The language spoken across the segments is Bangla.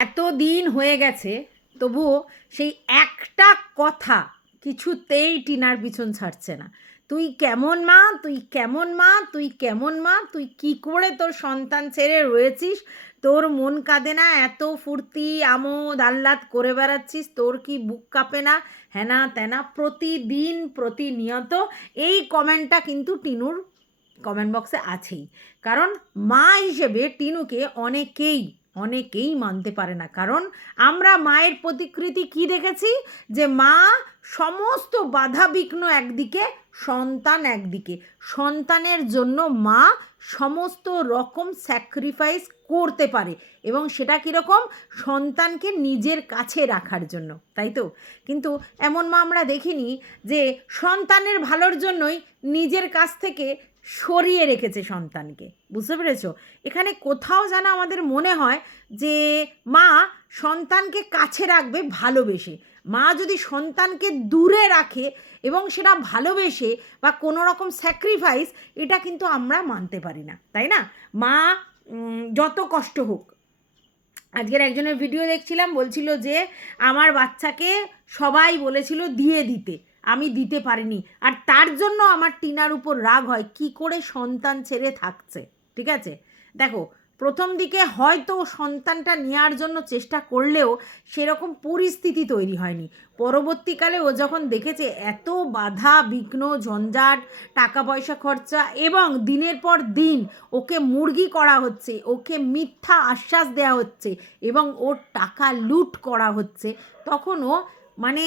এত দিন হয়ে গেছে, তবুও সেই একটা কথা কিছুতেই টিনার পিছন ছাড়ছে না। তুই কেমন মা? তুই কেমন মা? তুই কেমন মা? তুই কি করে তোর সন্তান ছেড়ে রয়েছিস? তোর মন কাঁদে না? এত ফুর্তি, আমোদ, আহ্লাদ করে বেড়াচ্ছিস? তোর কি বুক কাঁপে না? হ্যানা ত্যানা প্রতিদিন প্রতিনিয়ত এই কমেন্টটা কিন্তু টিনুর কমেন্ট বক্সে আছেই। কারণ মা হিসেবে টিনুকে অনেকেই অনেকেই মানতে পারে না। কারণ আমরা মায়ের প্রতিকৃতি কি দেখেছি? যে মা সমস্ত বাধা বিঘ্ন একদিকে, সন্তান একদিকে। সন্তানের জন্য মা সমস্ত রকম স্যাক্রিফাইস করতে পারে এবং সেটা কীরকম? সন্তানকে নিজের কাছে রাখার জন্য, তাই তো? কিন্তু এমন মা আমরা দেখিনি যে সন্তানের ভালোর জন্যই নিজের কাছ থেকে সরিয়ে রেখেছে সন্তানকে। বুঝতে পেরেছ? এখানে কোথাও যেন আমাদের মনে হয় যে মা সন্তানকে কাছে রাখবে ভালোবেসে। মা যদি সন্তানকে দূরে রাখে এবং সেটা ভালোবেসে বা কোনো রকম স্যাক্রিফাইস এটা কিন্তু আমরা মানতে পারি না, তাই না? মা যত কষ্ট হোক। আজকের একজনের ভিডিও দেখছিলাম, বলছিল যে, আমার বাচ্চাকে সবাই বলেছিল দিয়ে দিতে। আমি দিতে পারিনি। আর তার জন্য আমার টিনার উপর রাগ হয়, কি করে সন্তান ছেড়ে থাকছে, ঠিক আছে? দেখো, প্রথম দিকে হয়তো সন্তানটা নেওয়ার জন্য চেষ্টা করলেও সেরকম পরিস্থিতি তৈরি হয়নি। পরবর্তীকালে ও যখন দেখেছে এত বাধা, বিঘ্ন, ঝঞ্ঝাট টাকা পয়সা খরচা এবং দিনের পর দিন ওকে মুরগি করা হচ্ছে, ওকে মিথ্যা আশ্বাস দেওয়া হচ্ছে এবং ওর টাকা লুট করা হচ্ছে, তখন ও মানে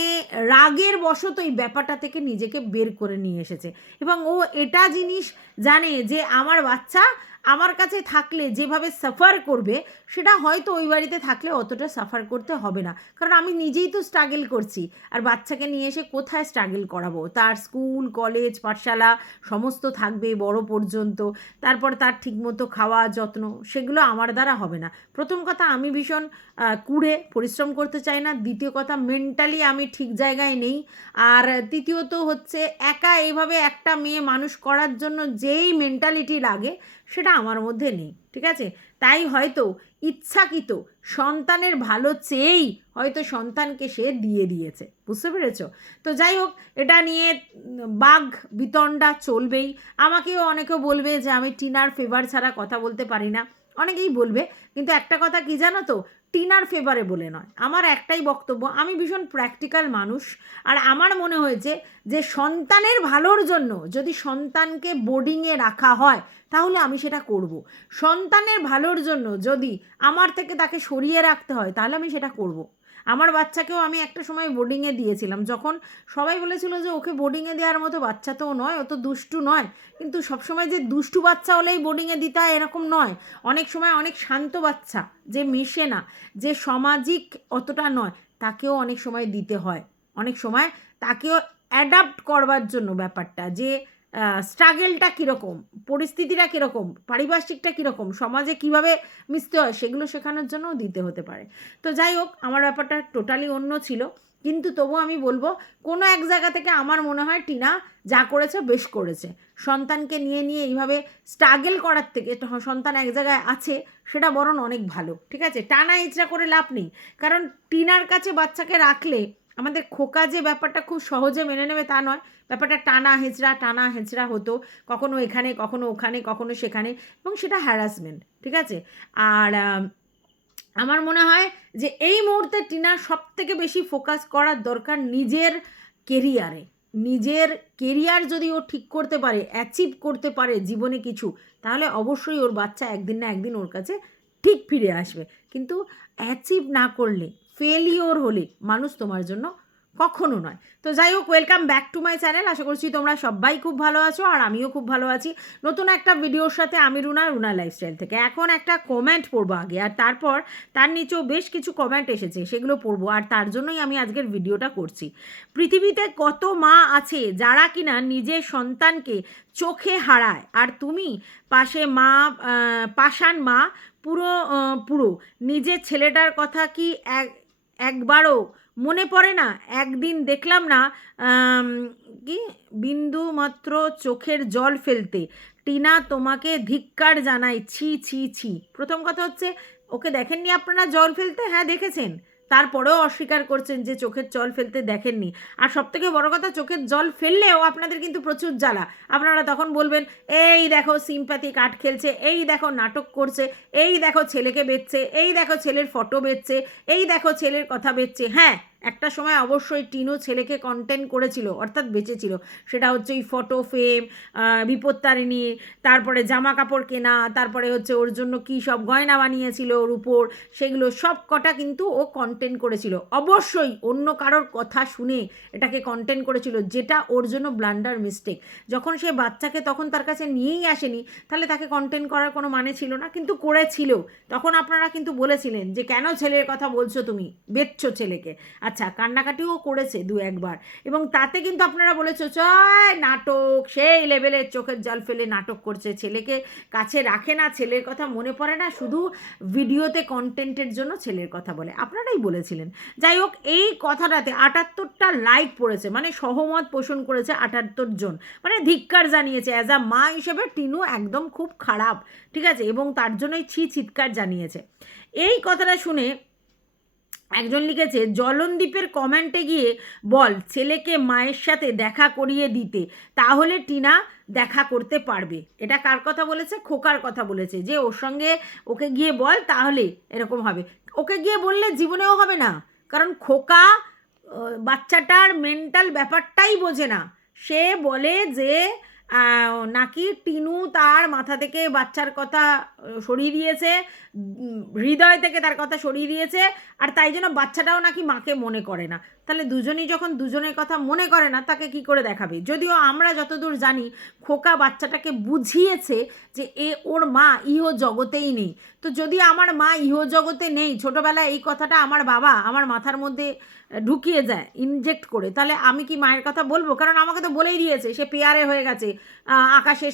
রাগের বশত এই ব্যাপারটা থেকে নিজেকে বের করে নিয়ে এসেছে। এবং ও এটা জিনিস জানে যে আমার বাচ্চা আমার কাছে থাকলে যেভাবে সাফার করবে, সেটা হয়তো ওই বাড়িতে থাকলে অতটা সাফার করতে হবে না। কারণ আমি নিজেই তো স্ট্রাগল করছি। আর বাচ্চাকে নিয়ে এসে কোথায় স্ট্রাগল করাবো? তার স্কুল কলেজ পাঠশালা সমস্ত থাকবে বড় পর্যন্ত। তারপর তার ঠিকমতো খাওয়া, যত্ন, সেগুলো আমার দ্বারা হবে না। প্রথম কথা, আমি ভীষণ কুড়ে পরিশ্রম করতে চাই না। দ্বিতীয় কথা মেন্টালি আমি ঠিক জায়গায় নেই। আর তৃতীয়ত হচ্ছে, একা এইভাবে একটা মেয়ে মানুষ করার জন্য যেই মেন্টালিটি লাগে সেটা আমার মধ্যে নেই, ঠিক আছে? তাই হয়তো ইচ্ছাকৃত সন্তানের ভালো চেয়েই হয়তো সন্তানকে সে দিয়ে দিয়েছে, বুঝতে পেরেছ? তো যাই হোক, এটা নিয়ে বাঘ বিতণ্ডা চলবেই। আমাকেও অনেকেও বলবে যে আমি টিনার ফেভার ছাড়া কথা বলতে পারি না। অনেকেই বলবে, কিন্তু একটা কথা কি জানো তো? টিনার ফেভারে বলে নয় আমার একটাই বক্তব্য, আমি ভীষণ প্র্যাকটিক্যাল মানুষ, আর আমার মনে হয়েছে যে সন্তানের ভালোর জন্য যদি সন্তানকে বোর্ডিংয়ে রাখা হয়, তাহলে আমি সেটা করব। সন্তানের ভালোর জন্য যদি আমার থেকে তাকে সরিয়ে রাখতে হয়, তাহলে আমি সেটা করব। আমার বাচ্চাকেও আমি একটা সময় বোর্ডিংয়ে দিয়েছিলাম। যখন সবাই বলেছিল যে ওকে বোর্ডিংয়ে দেওয়ার মতো বাচ্চা তো নয়, ও তো দুষ্টু নয়, কিন্তু সবসময় যে দুষ্টু বাচ্চা হলেই বোর্ডিংয়ে দিতে হয় এরকম নয়। অনেক সময় অনেক শান্ত বাচ্চা, যে মেশে না, যে সামাজিক অতটা নয়, তাকেও অনেক সময় দিতে হয়। অনেক সময় তাকেও অ্যাডাপ্ট করবার জন্য ব্যাপারটা, যে স্ট্রাগেলটা কীরকম? পরিস্থিতিটা কীরকম? পারিপার্শ্বিকটা কীরকম? সমাজে কীভাবে মিশতে হয়? সেগুলো শেখানোর জন্যও দিতে হতে পারে। তো যাই হোক, আমার ব্যাপারটা টোটালি অন্য ছিল। কিন্তু তবু আমি বলব, কোনো এক জায়গা থেকে আমার মনে হয় টিনা যা করেছে, বেশ করেছে। সন্তানকে নিয়ে নিয়ে এইভাবে স্ট্রাগেল করার থেকে সন্তান এক জায়গায় আছে, সেটা বরং অনেক ভালো। ঠিক আছে? টানা ইচড়া করে লাভ নেই। কারণ টিনার কাছে বাচ্চাকে রাখলে আমাদের খোকা যে ব্যাপারটা খুব সহজে মেনে নেবে তা নয়। ব্যাপারটা টানা হেঁচড়া টানা হেঁচড়া হতো। কখনো এখানে, কখনো ওখানে, কখনো সেখানে এবং সেটা হ্যারাসমেন্ট ঠিক আছে? আর আমার মনে হয় যে এই মুহূর্তে টিনার সব থেকে বেশি ফোকাস করার দরকার নিজের কেরিয়ারে নিজের কেরিয়ার যদি ও ঠিক করতে পারে অ্যাচিভ করতে পারে জীবনে কিছু, তাহলে অবশ্যই ওর বাচ্চা একদিন না একদিন ওর কাছে ঠিক ফিরে আসবে। কিন্তু অ্যাচিভ না করলে ফেলিওর হলে মানুষ তোমার জন্য কখনো নয়। তো যাই হোক welcome back to my channel আশা করছি তোমরা সবাই খুব ভালো আছো আর আমিও খুব ভালো আছি। নতুন একটা ভিডিওর সাথে আমি রুনা রুনা লাইফস্টাইল থেকে। এখন একটা কমেন্ট পড়ব আগে আর তারপর তার নিচেও বেশ কিছু কমেন্ট এসেছে, সেগুলো পড়ব আর তার জন্যই আমি আজকের ভিডিওটা করছি। পৃথিবীতে কত মা আছে যারা কিনা নিজের সন্তানকে চোখে হারায়? আর তুমি পাশে মা পাষাণ মা, পুরো পুরো, নিজের ছেলেটার কথা কি এক একবারও, মনে পড়ে না, একদিন দেখলাম না কি? বিন্দু মাত্র চোখের জল ফেলতে। টিনা তোমাকে ধিক্কার জানাই ছি ছি ছি। প্রথম কথা হচ্ছে, ওকে দেখেননি আপনারা জল ফেলতে? হ্যাঁ দেখেছেন। তারপরেও অস্বীকার করছেন যে চোখের জল ফেলতে দেখেননি। আর সব থেকে বড় কথা, চোখের জল ফেললেও আপনাদের কিন্তু প্রচুর জ্বালা। আপনারা তখন বলবেন, এই দেখো সিম্প্যাথি কাঠ খেলছে, এই দেখো নাটক করছে, এই দেখো ছেলেকে বেচছে, এই দেখো ছেলের ফটো বেচছে, এই দেখো ছেলের কথা বেচছে। হ্যাঁ একটা সময় অবশ্যই টিনু ছেলেকে কন্টেন্ট করেছিল, অর্থাৎ বেঁচেছিল। সেটা হচ্ছে ওই ফটো ফ্রেম বিপত্তারিণী, তারপরে জামা কাপড় কেনা, তারপরে হচ্ছে ওর জন্য কী সব গয়না বানিয়েছিল ওর উপর, সেগুলো সব কটা কিন্তু ও কন্টেন্ট করেছিল। অবশ্যই অন্য কারোর কথা শুনে এটাকে কন্টেন্ট করেছিল, যেটা ওর জন্য ব্লান্ডার মিস্টেক যখন সে বাচ্চাকে তখন তার কাছে নিয়েই আসেনি, তাহলে তাকে কন্টেন্ট করার কোনো মানে ছিল না, কিন্তু করেছিল। তখন আপনারা কিন্তু বলেছিলেন যে, কেন ছেলের কথা বলছো তুমি? বেচছো ছেলেকে। আচ্ছা কান্নাকাটিও করেছে দু একবার। এবং তাতে কিন্তু আপনারা বলেছ চয় নাটক, সেই লেভেলের চোখের জল ফেলে নাটক করছে ছেলেকে, কাছে রাখে না, ছেলের কথা মনে পড়ে না, শুধু ভিডিওতে কন্টেন্টের জন্য ছেলের কথা বলে। আপনারাই বলেছিলেন। যাই হোক, এই কথাটাতে আটাত্তরটা লাইক পড়েছে মানে সহমত পোষণ করেছে আটাত্তর জন। মানে ধিক্কার জানিয়েছে অ্যাজ আ মা হিসেবে টিনু একদম খুব খারাপ। ঠিক আছে? এবং তার জন্যই ছি চিৎকার জানিয়েছে। এই কথাটা শুনে একজন লিখেছে জলনদ্বীপের কমেন্টে গিয়ে বল, ছেলেকে মায়ের সাথে দেখা করিয়ে দিতে, তাহলে টিনা দেখা করতে পারবে। এটা কার কথা বলেছে? খোকার কথা বলেছে। যে ওর সঙ্গে ওকে গিয়ে বল, তাহলে এরকম হবে। ওকে গিয়ে বললে জীবনেও হবে না। কারণ খোকা বাচ্চাটার মেন্টাল ব্যাপারটাই বোঝে না। সে বলে যে নাকি টিনু তার মাথা থেকে বাচ্চার কথা সরিয়ে দিয়েছে হৃদয় থেকে তার কথা সরিয়ে দিয়েছে, আর তাই জন্য বাচ্চাটাও নাকি মাকে মনে করে না। তাহলে দুজনেই যখন দুজনের কথা মনে করে না, তাকে কি করে দেখাবে? যদিও আমরা যতদূর জানি, খোকা বাচ্চাটাকে বুঝিয়েছে যে এ ওর মা ইহ জগতেই নেই। তো যদি আমার মা ইহ জগতে নেই, ছোটোবেলায় এই কথাটা আমার বাবা আমার মাথার মধ্যে ঢুকিয়ে যায় ইনজেক্ট করে। তাহলে আমি কি মায়ের কথা বলব? কারণ আমাকে তো বলেই দিয়েছে, সে পেয়ারে হয়ে গেছে আকাশে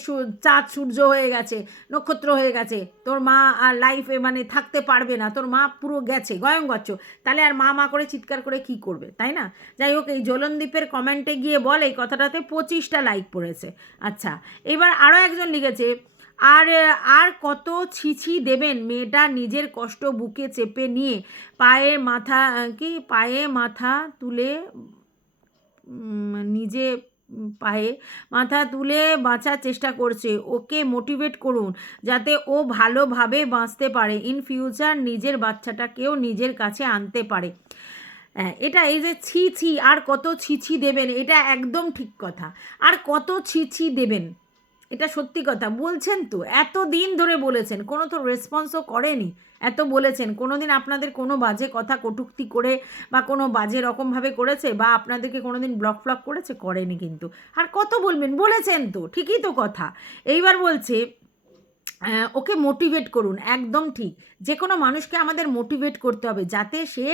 চাঁদ, সূর্য হয়ে গেছে, নক্ষত্র হয়ে গেছে। তোর মা আর লাইফে মানে থাকতে পারবে না, তোর মা পুরো গেছে, গয়ঙ্গচ্ছ। তাহলে আর মা মা করে চিৎকার করে কি করবে, তাই না? যাই হোক, এই জলনদীপের কমেন্টে গিয়ে বলে কথাটাতে পঁচিশটা লাইক পড়েছে। আচ্ছা এবার আরও একজন লিখেছে আর আর কত ছিছি দেবেন? মেয়েটা নিজের কষ্ট বুকে চেপে নিয়ে পায়ে মাথা, কি? পায়ে মাথা তুলে নিজে পায়ে মাথা তুলে বাঁচার চেষ্টা করছে। ওকে মোটিভেট করুন, যাতে ও ভালোভাবে বাঁচতে পারে। ইন ফিউচার নিজের বাচ্চাটাকেও নিজের কাছে আনতে পারে। হ্যাঁ এটা এই যে ছি ছি, আর কত ছি ছি দেবেন, এটা একদম ঠিক কথা। আর কত ছি ছি দেবেন? এটা সত্যি কথা। বলছেন তো এত দিন ধরে বলেছেন, কোনো তো রেসপন্সও করেনি। এত বলেছেন কোনো দিন আপনাদের কোনো বাজে কথা কটুক্তি করে বা কোনো বাজে রকমভাবে করেছে বা আপনাদেরকে কোনো দিন ব্লক ফ্লক করেছে? করেনি কিন্তু। আর কত বলবেন? বলেছেন তো, ঠিকই তো কথা। এইবার বলছে ওকে মোটিভেট করুন, একদম ঠিক। যে কোনো মানুষকে আমাদের মোটিভেট করতে হবে যাতে সে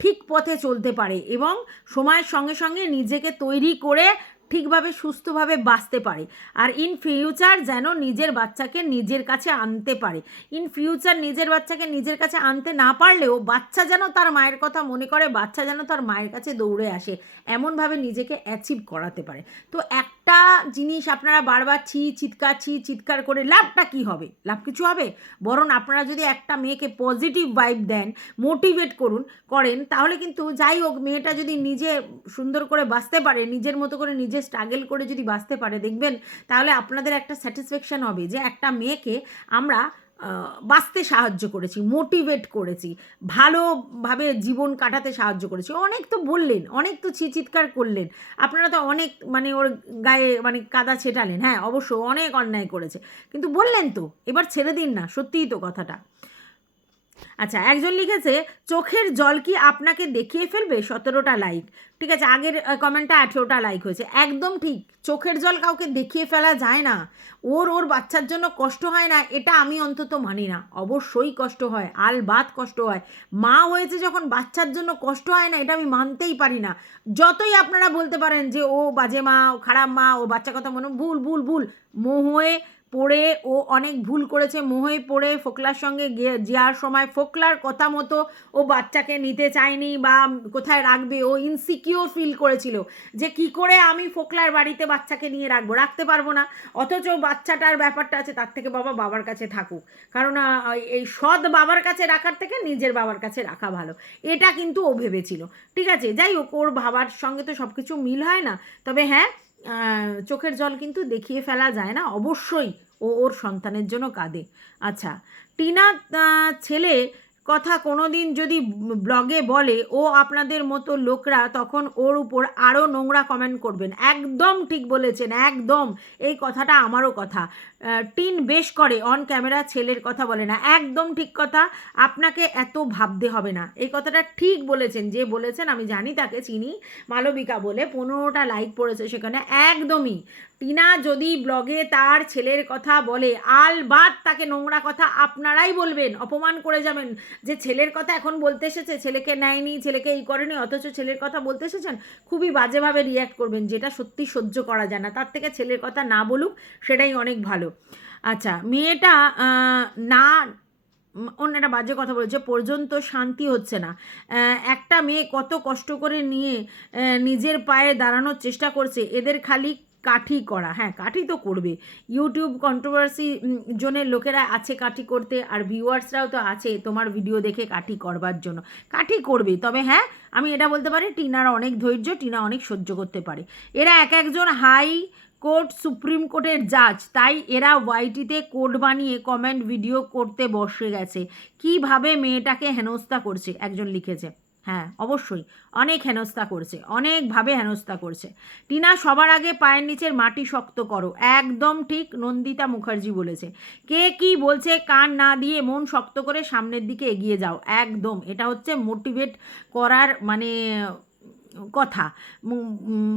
ঠিক পথে চলতে পারে এবং সময়ের সঙ্গে সঙ্গে নিজেকে তৈরি করে ঠিকভাবে, সুস্থভাবে বাঁচতে পারে আর ইন ফিউচার যেন নিজের বাচ্চাকে নিজের কাছে আনতে পারে। ইন ফিউচার নিজের বাচ্চাকে নিজের কাছে আনতে না পারলেও বাচ্চা যেন তার মায়ের কথা মনে করে, বাচ্চা যেন তার মায়ের কাছে দৌড়ে আসে, এমনভাবে নিজেকে অ্যাচিভ করাতে পারে। তো একটা জিনিস আপনারা বারবার ছি, চিৎকার ছি, চিৎকার করে লাভটা কি হবে? লাভ কিছু হবে? বরং আপনারা যদি একটা মেয়েকে পজিটিভ ভাইব দেন মোটিভেট করুন, করেন, তাহলে কিন্তু যাই হোক, মেয়েটা যদি নিজে সুন্দর করে বাঁচতে পারে, নিজের মতো করে নিজে স্ট্রাগল করে যদি বাঁচতে পারে, দেখবেন তাহলে আপনাদের একটা স্যাটিসফ্যাকশান হবে যে একটা মেয়েকে আমরা বাঁচতে সাহায্য করেছি মোটিভেট করেছি, ভালোভাবে জীবন কাটাতে সাহায্য করেছি। অনেক তো বললেন, অনেক তো চিৎকার করলেন। আপনারা তো অনেক মানে ওর গায়ে মানে কাদা ছেটালেন। হ্যাঁ অবশ্য অনেক অন্যায় করেছে। কিন্তু বললেন তো, এবার ছেড়ে দিন না, সত্যিই তো কথাটা। আচ্ছা একজন লিখেছে, চোখের জল কি আপনাকে দেখিয়ে ফেলবে? সতেরোটা লাইক ঠিক আছে, আগের কমেন্টটা আঠেরোটা লাইক হয়েছে। একদম ঠিক, চোখের জল কাউকে দেখিয়ে ফেলা যায় না। ওর ওর বাচ্চার জন্য কষ্ট হয় না, এটা আমি অন্তত মানি না। অবশ্যই কষ্ট হয় আল আলবাত কষ্ট হয়। মা হয়েছে যখন বাচ্চার জন্য কষ্ট হয় না, এটা আমি মানতেই পারি না। যতই আপনারা বলতে পারেন যে, ও বাজে মা, ও খারাপ মা, ও বাচ্চা কথা মনে, ভুল ভুল ভুল। মোহে পড়ে ও অনেক ভুল করেছে, মোহে পড়ে ফোকলার সঙ্গে যাওয়ার সময় ফোকলার কথা মতো ও বাচ্চাকে নিতে চায়নি বা কোথায় রাখবে, ও ইনসিকিওর ফিল করেছিল যে কি করে আমি ফোকলার বাড়িতে বাচ্চাকে নিয়ে রাখব, রাখতে পারব না। অথচ বাচ্চাটার ব্যাপারটা আছে, তার থেকে বাবা বাবার কাছে থাকুক। কারণ এই সৎ বাবার কাছে রাখার থেকে নিজের বাবার কাছে রাখা ভালো। এটা কিন্তু ও ভেবেছিল। ঠিক আছে, যাই হোক, ওর ভাবার সঙ্গে তো সব কিছু মিল হয় না। তবে হ্যাঁ চোখের জল কিন্তু দেখিয়ে ফেলা যায় না, অবশ্যই। ও ওর সন্তানের জন্য কাঁদে। আচ্ছা টিনা ছেলে কথা কোনো দিন যদি ব্লগে বলে, ও আপনাদের মতো লোকরা, তখন ওর উপর আরও নোংরা কমেন্ট করবেন। একদম ঠিক বলেছেন, একদম। এই কথাটা আমারও কথা। টিন বেশ করে অন ক্যামেরা ছেলের কথা বলে না। একদম ঠিক কথা, আপনাকে এত ভাবতে হবে না। এই কথাটা ঠিক বলেছেন, যে বলেছেন আমি জানি, তাকে চিনি, মালবিকা বলে। পনেরোটা লাইক পড়েছে সেখানে। একদমই। টিনা যদি ব্লগে তার ছেলের কথা বলে আলবাত তাকে নোংরা কথা আপনারাই বলবেন, অপমান করে যাবেন। যে ছেলের কথা এখন বলতে এসেছে, ছেলেকে নেয়নি, ছেলেকে এই করেনি, অথচ ছেলের কথা বলতে এসেছেন, খুবই বাজেভাবে রিয়্যাক্ট করবেন, যেটা সত্যি সহ্য করা যায় না। তার থেকে ছেলের কথা না বলুক, সেটাই অনেক ভালো। আচ্ছা মেয়েটা না, অন্য একটা বাজে কথা বলেছে, পর্যন্ত শান্তি হচ্ছে না। একটা মেয়ে কত কষ্ট করে নিয়ে নিজের পায়ে দাঁড়ানোর চেষ্টা করছে, এদের খালি কাঠি করা হ্যাঁ কাঠি তো করবে। ইউটিউব কন্ট্রোভার্সি জনের লোকেরা আছে কাঠি করতে, আর ভিউয়ার্সরাও তো আছে তোমার ভিডিও দেখে কাঠি করবার জন্য। কাঠি করবে, তবে হ্যাঁ আমি এটা বলতে পারি, টিনার অনেক ধৈর্য, টিনা অনেক সহ্য করতে পারে। এরা এক একজন হাই কোর্ট সুপ্রিম কোর্টের জাজ তাই এরা ওয়াইটিতে কোড বানিয়ে কমেন্ট ভিডিও করতে বসে গেছে। কীভাবে মেয়েটাকে হেনস্থা করছে, একজন লিখেছে। হ্যাঁ অবশ্যই। অনেক হেনস্থা করছে, অনেকভাবে হেনস্থা করছে। টিনা সবার আগে পায়ের নিচের মাটি শক্ত করো, একদম ঠিক নন্দিতা মুখার্জি বলেছে। কে কি বলছে কান না দিয়ে মন শক্ত করে সামনের দিকে এগিয়ে যাও, একদম। এটা হচ্ছে মোটিভেট করার মানে কথা।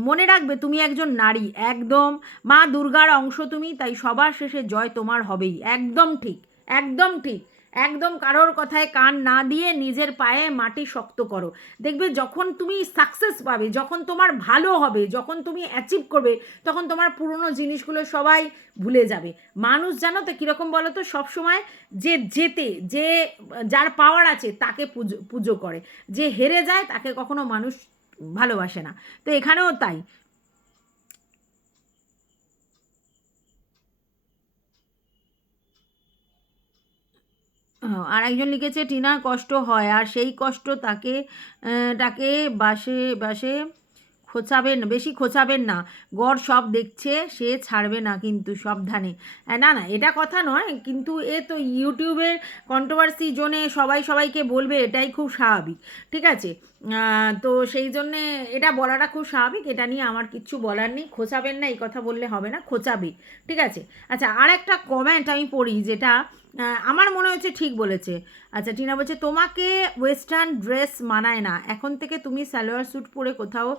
মনে রাখবে তুমি একজন নারী, একদম। মা দুর্গার অংশ তুমি, তাই সবার শেষে জয় তোমার হবেই, একদম ঠিক একদম ঠিক। একদম কারোর কথায় কান না দিয়ে নিজের পায়ে মাটি শক্ত করো। দেখবে যখন তুমি সাকসেস পাবে, যখন তোমার ভালো হবে, যখন তুমি অ্যাচিভ করবে, তখন তোমার পুরনো জিনিসগুলো সবাই ভুলে যাবে। মানুষ জানো তো কীরকম বলো তো সবসময় যে জেতে যে যার পাওয়ার আছে তাকে পুজো পুজো করে। যে হেরে যায় তাকে কখনো মানুষ ভালোবাসে না। তো এখানেও তাই। আর একজন লিখেছে, টিনার কষ্ট হয় আর সেই কষ্ট তাকে তাকে বাসে বাসে খোঁচাবেন, বেশি খোঁচাবেন না। গড় সব দেখছে, সে ছাড়বে না কিন্তু সাবধানে। না না, এটা কথা নয়, কিন্তু এ তো ইউটিউবের কন্ট্রোভার্সি জোনে সবাই সবাইকে বলবে, এটাই খুব স্বাভাবিক, ঠিক আছে? তো সেই জন্যে এটা বলাটা খুব স্বাভাবিক, এটা নিয়ে আমার কিচ্ছু বলার নেই, খোঁচাবেন না, এই কথা বললে হবে না, খোঁচাবে, ঠিক আছে? আচ্ছা আর একটা কমেন্ট আমি পড়ি, যেটা আমার মনে হচ্ছে ঠিক বলেছে। আচ্ছা টিনা বলছে, তোমাকে ওয়েস্টার্ন ড্রেস মানায় না। এখন থেকে তুমি সালোয়ার স্যুট পরে কোথাও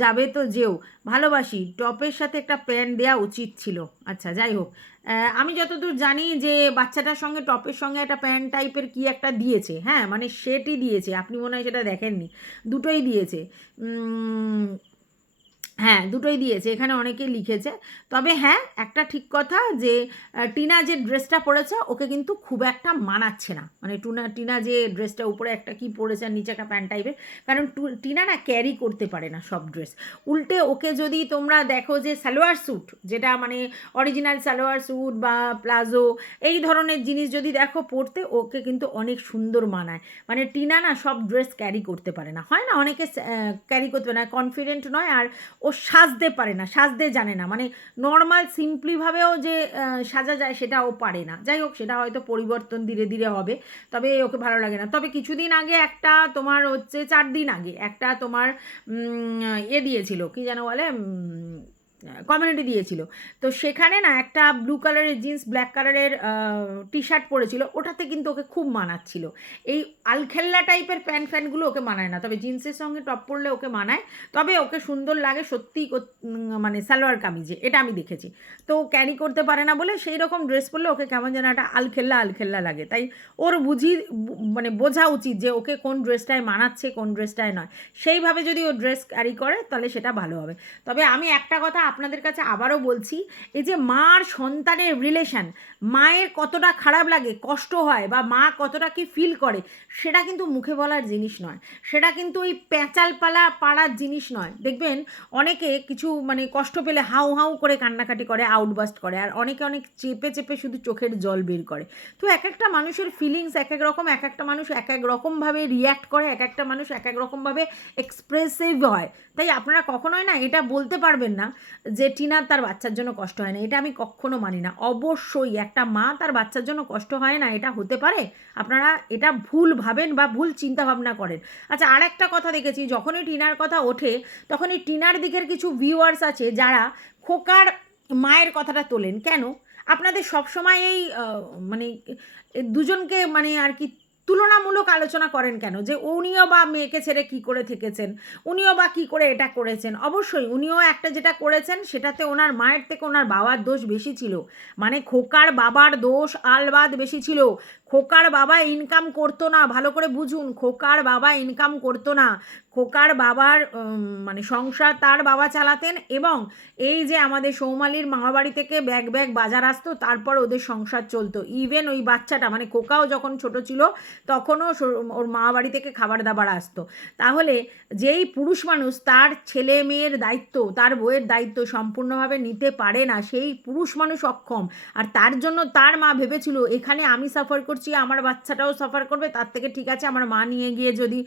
যাবে তো যেও। ভালোবাসি। টপের সাথে একটা প্যান্ট দেওয়া উচিত ছিল। আচ্ছা যাই হোক। আমি যতদূর জানি যে বাচ্চাটার সঙ্গে, টপের সঙ্গে একটা প্যান্ট টাইপের কি একটা দিয়েছে। হ্যাঁ মানে সেটই দিয়েছে। আপনি মনে হয় সেটা দেখেননি। দুটোই দিয়েছে। হ্যাঁ দুটোই দিয়েছে, এখানে অনেকেই লিখেছে। তবে হ্যাঁ একটা ঠিক কথা যে টিনা যে ড্রেসটা পরেছে, ওকে কিন্তু খুব একটা মানাচ্ছে না। মানে টুনা, টিনা যে ড্রেসটা উপরে একটা কি পরেছে আর নিচে একটা প্যান্ট টাইপের কারণ টিনা না ক্যারি করতে পারে না সব ড্রেস উল্টে ওকে যদি তোমরা দেখো যে সালোয়ার স্যুট যেটা মানে অরিজিনাল সালোয়ার স্যুট বা প্লাজো, এই ধরনের জিনিস যদি দেখো পরতে, ওকে কিন্তু অনেক সুন্দর মানায়। মানে টিনা না সব ড্রেস ক্যারি করতে পারে না। হয় না, অনেকে ক্যারি করতে পারে না। কনফিডেন্ট নয় আর ও সাজতে পারে না, সাজতে জানে না। মানে নর্মাল সিম্পলিভাবেও যে সাজা যায় সেটা ও পারে না। যাই হোক, সেটা হয়তো পরিবর্তন ধীরে ধীরে হবে, তবে ওকে ভালো লাগে না। তবে কিছুদিন আগে একটা তোমার হচ্ছে, চার দিন আগে একটা তোমার এ দিয়েছিল, কি যেন বলে কমিউনিটি দিয়েছিল। তো সেখানে না একটা ব্লু কালারের জিন্স ব্ল্যাক কালারের টি শার্ট পরেছিল। ওটাতে কিন্তু ওকে খুব মানাচ্ছিল। এই আলখেল্লা টাইপের প্যান্ট ফ্যানগুলো ওকে মানায় না। তবে জিন্সের সঙ্গে টপ পরলে ওকে মানায়। তবে ওকে সুন্দর লাগে সত্যি মানে সালোয়ার কামিজে। এটা আমি দেখেছি। তো ক্যারি করতে পারে না বলে সেই রকম ড্রেস পরলে ওকে কেমন যেন একটা আলখেল্লা আলখেল্লা লাগে। তাই ওর বুঝি মানে বোঝা উচিত যে ওকে কোন ড্রেসটায় মানাচ্ছে, কোন ড্রেসটায় নয়। সেইভাবে যদি ও ড্রেস ক্যারি করে, তাহলে সেটা ভালো হবে। তবে আমি একটা কথা আপনাদের কাছে আবারও বলছি, এই যে মার সন্তানের রিলেশন মায়ের কতটা খারাপ লাগে, কষ্ট হয় বা মা কতটা কি ফিল করে, সেটা কিন্তু মুখে বলার জিনিস নয়। সেটা কিন্তু ওই প্যাচালপালা পাড়ার জিনিস নয়। দেখবেন, অনেকে কিছু মানে কষ্ট পেলে হাউ হাউ করে কান্নাকাটি করে আউটবাস্ট করে, আর অনেকে অনেক চেপে চেপে শুধু চোখের জল বের করে। তো এক একটা মানুষের ফিলিংস এক এক রকম এক একটা মানুষ এক এক রকমভাবে রিয়্যাক্ট করে এক একটা মানুষ এক এক রকমভাবে এক্সপ্রেসিভ হয়। তাই আপনারা কখনোই না এটা বলতে পারবেন না। যে টিনার তার বাচ্চার জন্য কষ্ট হয় না, এটা আমি কখনো মানি না। অবশ্যই একটা মা তার বাচ্চার জন্য কষ্ট হয় না, এটা হতে পারে। আপনারা এটা ভুল ভাবেন বা ভুল চিন্তা ভাবনা করেন। আচ্ছা আর একটা কথা দেখেছি, যখনই টিনার কথা ওঠে, তখনই টিনার দিকের কিছু ভিউয়ার্স আছে যারা খোকার মায়ের কথাটা তোলেন। কেন? আপনাদের সবসময় এই মানে দুজনকে মানে আর কি তুলনামূলক আলোচনা করেন কেন? যে উনিও বা মেয়েকে ছেড়ে কি করে থেকেছেন? উনিও বা কি করে এটা করেছেন? অবশ্যই উনিও একটা যেটা করেছেন, সেটাতে ওনার মায়ের থেকে ওনার বাবার দোষ বেশি ছিল। মানে খোকার বাবার দোষ, আলবাদ বেশি ছিল। খোকার বাবা ইনকাম করতো না, ভালো করে বুঝুন, খোকার বাবা ইনকাম করতো না। খোকার বাবার মানে সংসার তার বাবা চালাতেন এবং এই যে আমাদের সৌমালির মামাবাড়ি থেকে ব্যাগ ব্যাগ বাজার আসতো, তারপর ওদের সংসার চলতো। ইভেন ওই বাচ্চাটা মানে খোকাও যখন ছোট ছিল, তখনও ওর মামাবাড়ি থেকে খাবার দাবার আসতো। তাহলে যেই পুরুষ মানুষ, তার ছেলে মেয়ের দায়িত্ব, তার বইয়ের দায়িত্ব সম্পূর্ণভাবে নিতে পারে না, সেই পুরুষ মানুষ অক্ষম। আর তার জন্য তার মা ভেবেছিল, এখানে আমি সাফার করছি আমার বাচ্চাটাও সাফার করবে, তার থেকে ঠিক আছে, আমার মা নিয়ে গিয়ে যদি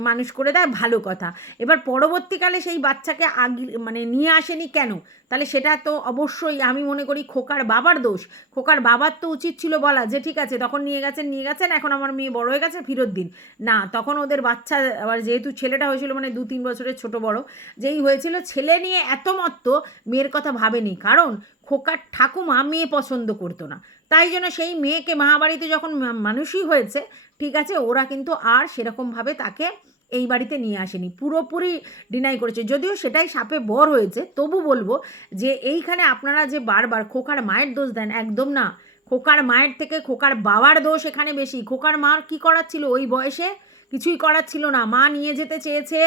মানুষ করে দেয়, ভালো কথা। এবার পরবর্তীকালে সেই বাচ্চাকে আগে মানে নিয়ে আসেনি কেন? তাহলে সেটা তো অবশ্যই আমি মনে করি খোকার বাবার দোষ। খোকার বাবার তো উচিত ছিল বলা যে, ঠিক আছে, তখন নিয়ে গেছেন নিয়ে গেছেন, এখন আমার মেয়ে বড় হয়ে গেছে, ফেরত দিন। না, তখন ওদের বাচ্চা, আবার যেহেতু ছেলেটা হয়েছিল মানে দু তিন বছরের ছোট বড়, যেই হয়েছিল ছেলে নিয়ে এত মত্ত মেয়ের কথা ভাবেনি। কারণ খোকার ঠাকুমা মেয়ে পছন্দ করতো না। তাই জন্য সেই মেয়েকে মামাবাড়িতে যখন মানুষই হয়েছে, ঠিক আছে, ওরা কিন্তু আর সেরকমভাবে তাকে এই বাড়িতে নিয়ে আসেনি। পুরোপুরি ডিনাই করেছে। যদিও সেটাই সাপে বর হয়েছে, তবু বলব যে এইখানে আপনারা যে বারবার খোকার মায়ের দোষ দেন, একদম না। খোকার মায়ের থেকে খোকার বাবার দোষ এখানে বেশি। খোকার মার কি করার ছিল ওই বয়সে কিছুই করার ছিল না। মা নিয়ে যেতে চেয়েছে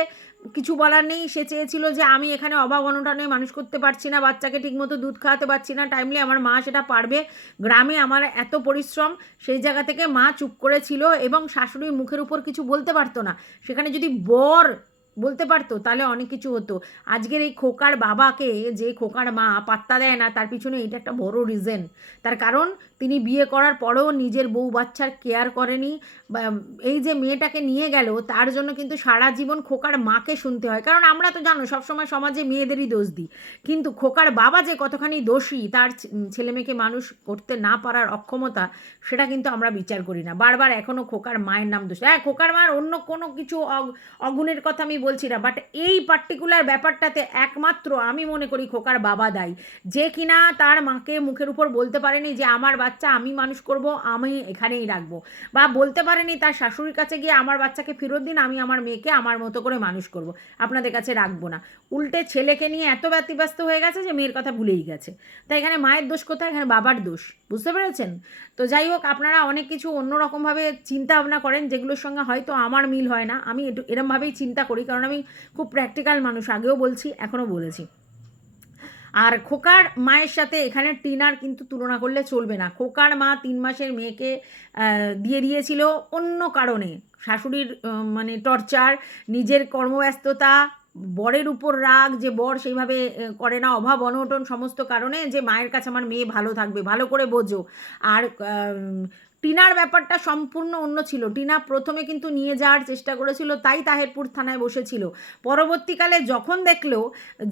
কিছু বলার নেই। সে চেয়েছিল যে আমি এখানে অভাব অনটনে মানুষ করতে পারছি না, বাচ্চাকে ঠিকমতো দুধ খাওয়াতে পারছি না টাইমলি আমার মা সেটা পারবে। গ্রামে আমার এত পরিশ্রম, সেই জায়গা থেকে মা চুপ করেছিল এবং শাশুড়ির মুখের উপর কিছু বলতে পারতো না। সেখানে যদি বর বলতে পারতো, তাহলে অনেক কিছু হতো। আজকের এই খোকার বাবাকে, যে খোকার মা পাত্তা দেয় না, তার পিছনে এটা একটা বড় রিজন তার কারণ, তিনি বিয়ে করার পরেও নিজের বউ বাচ্চার কেয়ার করেনি। এই যে মেয়েটাকে নিয়ে গেল, তার জন্য কিন্তু সারা জীবন খোকার মাকে শুনতে হয়। কারণ আমরা তো জানো, সবসময় সমাজে মেয়েদেরই দোষ দিই। কিন্তু খোকার বাবা যে কতখানি দোষী, তার ছেলে মেয়েকে মানুষ করতে না পারার অক্ষমতা, সেটা কিন্তু আমরা বিচার করি না। বারবার এখনও খোকার মায়ের নাম দোষ। হ্যাঁ খোকার মার অন্য কোনো কিছু অগ- অগুণের কথা আমি বলছি না বাট এই পার্টিকুলার ব্যাপারটাতে একমাত্র আমি মনে করি খোকার বাবা দায়ী। যে কিনা তার মাকে মুখের উপর বলতে পারেনি যে, আমার বাচ্চা, আমি মানুষ করব, আমি এখানেই রাখব। বা বলতে পারেনি তার শাশুড়ির কাছে গিয়ে, আমার বাচ্চাকে ফেরত দিন, আমি আমার মেয়েকে আমার মতো করে মানুষ করব। আপনাদের কাছে রাখব না। উল্টে ছেলেকে নিয়ে এত ব্যতিব্যস্ত হয়ে গেছে যে, মেয়ের কথা ভুলেই গেছে। তাই এখানে মায়ের দোষ কোথায়? এখানে বাবার দোষ। বুঝতে পেরেছেন? তো যাই হোক, আপনারা অনেক কিছু অন্যরকমভাবে চিন্তা ভাবনা করেন, যেগুলোর সঙ্গে হয়তো আমার মিল হয় না। আমি এরমভাবেই চিন্তা করি কারণ আমি খুব প্র্যাকটিক্যাল মানুষ, আগেও বলছি, এখনও বলেছি। আর খোকার মায়ের সাথে এখানে টিনার কিন্তু তুলনা করলে চলবে না। খোকার মা তিন মাসের মেয়েকে দিয়ে দিয়েছিল অন্য কারণে। শাশুড়ির মানে টর্চার নিজের কর্মব্যস্ততা, বরের উপর রাগ, যে বর সেইভাবে করে না, অভাব, অনটন সমস্ত কারণে যে মায়ের কাছে আমার মেয়ে ভালো থাকবে, ভালো করে বোঝো। আর টিনার ব্যাপারটা সম্পূর্ণ অন্য ছিল। টিনা প্রথমে কিন্তু নিয়ে যাওয়ার চেষ্টা করেছিল, তাই তাহেরপুর থানায় বসেছিল। পরবর্তীকালে যখন দেখল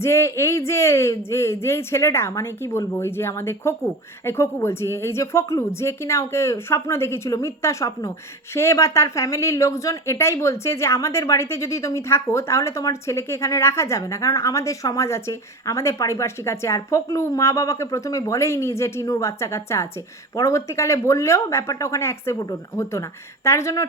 যে এই যে যে যেই ছেলেটা মানে কি বলব, এই যে আমাদের খোকু, এই খোকু বলছি, এই যে ফকলু যে কিনা ওকে স্বপ্ন দেখেছিল মিথ্যা স্বপ্ন, সে বা তার ফ্যামিলির লোকজন এটাই বলছে যে, আমাদের বাড়িতে যদি তুমি থাকো, তাহলে তোমার ছেলেকে এখানে রাখা যাবে না, কারণ আমাদের সমাজ আছে, আমাদের পারিপার্শ্বিক আছে। আর ফকলু মা বাবাকে প্রথমে বলেইনি যে টিনুর বাচ্চা কাচ্চা আছে। পরবর্তীকালে বললেও ব্যাপারটা ওখানে অ্যাকসেপ্ট হতো না তার জন্য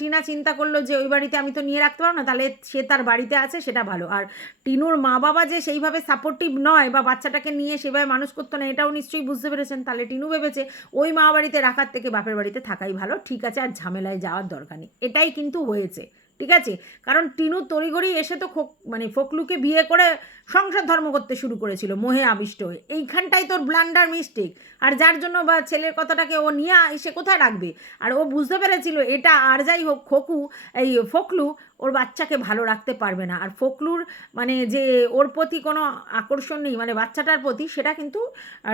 টিনা চিন্তা করল যে ওই বাড়িতে আমি তো নিয়ে রাখতে পারব না, তাহলে সে তার বাড়িতে আছে, সেটা ভালো। আর টিনুর মা বাবা যে সেইভাবে সাপোর্টিভ নয় বা বাচ্চাটাকে নিয়ে সেভাবে মানুষ করতো না, এটাও নিশ্চয়ই বুঝতে পেরেছেন। তাহলে টিনু ভেবেছে ওই মা বাড়িতে রাখার থেকে বাপের বাড়িতে থাকাই ভালো, ঠিক আছে, আর ঝামেলায় যাওয়ার দরকার নেই। এটাই কিন্তু হয়েছে। ঠিক আছে? কারণ টিনু তড়িঘড়ি এসে তো খোক মানে ফকলুকে বিয়ে করে সংসার ধর্ম করতে শুরু করেছিল, মোহে আবিষ্ট হয়ে। এইখানটাই তোর ব্লান্ডার মিস্টেক আর যার জন্য বা ছেলের কথাটাকে ও নিয়ে এসে কোথায় রাখবে? আর ও বুঝতে পেরেছিল, এটা আর যাই হোক, খোকু, এই ফকলু ওর বাচ্চাকে ভালো রাখতে পারবে না। আর ফকলুর মানে যে ওর প্রতি কোনো আকর্ষণ নেই মানে বাচ্চাটার প্রতি, সেটা কিন্তু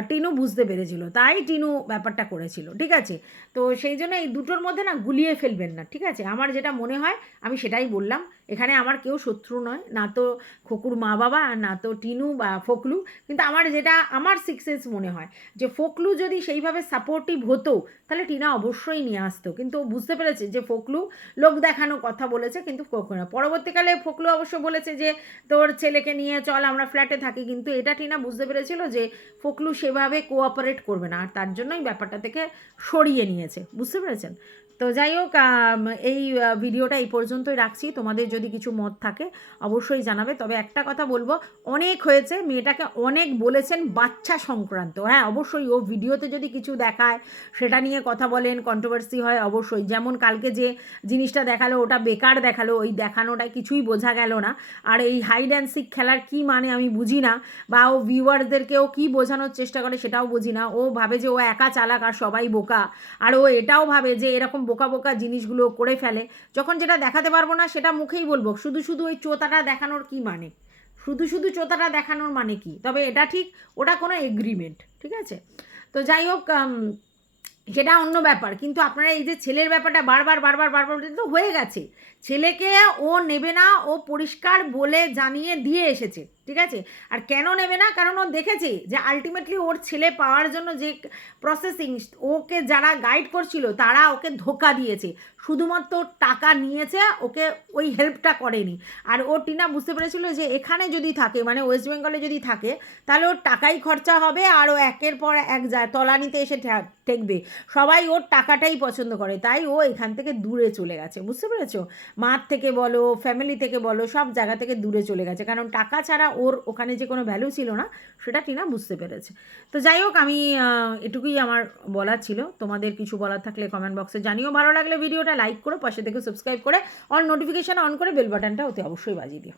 টিনু বুঝতে পেরেছিল। তাই টিনু ব্যাপারটা করেছিল, ঠিক আছে? তো সেই জন্য এই দুটোর মধ্যে না গুলিয়ে ফেলবেন না, ঠিক আছে? আমার যেটা মনে হয়, আমি সেটাই বললাম। এখানে আমার কেউ শত্রু নয়, না তো খোকুর মা বাবা আর না তো টিনু বা ফকলু। কিন্তু আমার যেটা, আমার সিক্সেন্স মনে হয় যে ফকলু যদি সেইভাবে সাপোর্টিভ হতো, তাহলে টিনা অবশ্যই নিয়ে আসতো। কিন্তু বুঝতে পেরেছে যে ফকলু লোক দেখানো কথা বলেছে, কিন্তু কখনো। পরবর্তীকালে ফকলু অবশ্য বলেছে যে, তোর ছেলেকে নিয়ে চল, আমরা ফ্ল্যাটে থাকি। কিন্তু এটা টিনা বুঝতে পেরেছিল যে, ফকলু সেভাবে কোঅপারেট করবে না। আর তার জন্যই ব্যাপারটা থেকে সরিয়ে নিয়েছে। বুঝতে পেরেছেন? তো যাই হোক এই ভিডিওটা এই পর্যন্তই রাখছি। তোমাদের যদি কিছু মত থাকে, অবশ্যই জানাবে। তবে একটা কথা বলব, অনেক হয়েছে, মেয়েটাকে অনেক বলেছেন বাচ্চা সংক্রান্ত। হ্যাঁ অবশ্যই ও ভিডিওতে যদি কিছু দেখায়, সেটা নিয়ে কথা বলেন কন্ট্রোভার্সি হয়, অবশ্যই। যেমন কালকে যে জিনিসটা দেখাল, ওটা বেকার দেখাল, ওই দেখানোটা কিছুই বোঝা গেল না। আর এই হাইড অ্যান্ড সিক খেলার কি মানে আমি বুঝি না, বা ও ভিউয়ারদেরকেও কি বোঝানোর চেষ্টা করে, সেটাও বুঝি না। ও ভাবে যে ও একা চালাক আর সবাই বোকা। আর ও এটাও ভাবে যে এরকম বোকা বোকা জিনিসগুলো করে ফেলে, যখন যেটা দেখাতে পারব না সেটা মুখেই বলব, শুধু শুধু ওই চোতাটা দেখানোর কি মানে? শুধু শুধু চোতাটা দেখানোর মানে কি? তবে এটা ঠিক, ওটা কোনো এগ্রিমেন্ট ঠিক আছে? তো যাই হোক সেটা অন্য ব্যাপার, কিন্তু আপনারা এই যে ছেলের ব্যাপারটা বারবার বারবার বারবার তো হয়ে গেছে। ছেলেকে ও নেবে না, ও পরিষ্কার বলে জানিয়ে দিয়ে এসেছে, ঠিক আছে? আর কেন নেবে না? কারণ ও দেখেছে যে আলটিমেটলি ওর ছেলে পাওয়ার জন্য যে প্রসেসিং ওকে যারা গাইড করছিল, তারা ওকে ধোকা দিয়েছে। শুধুমাত্র টাকা নিয়েছে, ওকে ওই হেল্পটা করেনি। আর ও টিনা বুঝতে পেরেছিল যে এখানে যদি থাকে মানে ওয়েস্ট বেঙ্গলে যদি থাকে, তাহলে ওর টাকাই খরচা হবে আর ও একের পর এক যায় তলানিতে এসে ঠেকবে। সবাই ওর টাকাটাই পছন্দ করে, তাই ও এখান থেকে দূরে চলে গেছে, বুঝতে পেরেছ? মার থেকে বলো ফ্যামিলি থেকে বলো, সব জায়গা থেকে দূরে চলে গেছে। কারণ টাকা ছাড়া ওর ওখানে যে কোনো ভ্যালু ছিল না, সেটা টিনা বুঝতে পেরেছে। তো যাই হোক, আমি এটুকুই আমার বলার ছিল। তোমাদের কিছু বলার থাকলে কমেন্ট বক্সে জানিও। ভালো লাগলে ভিডিওটা লাইক করো, পাশে থেকে সাবস্ক্রাইব করে অন নোটিফিকেশান অন করে বেল বাটনটা ওতে অবশ্যই বাজিয়ে দিও।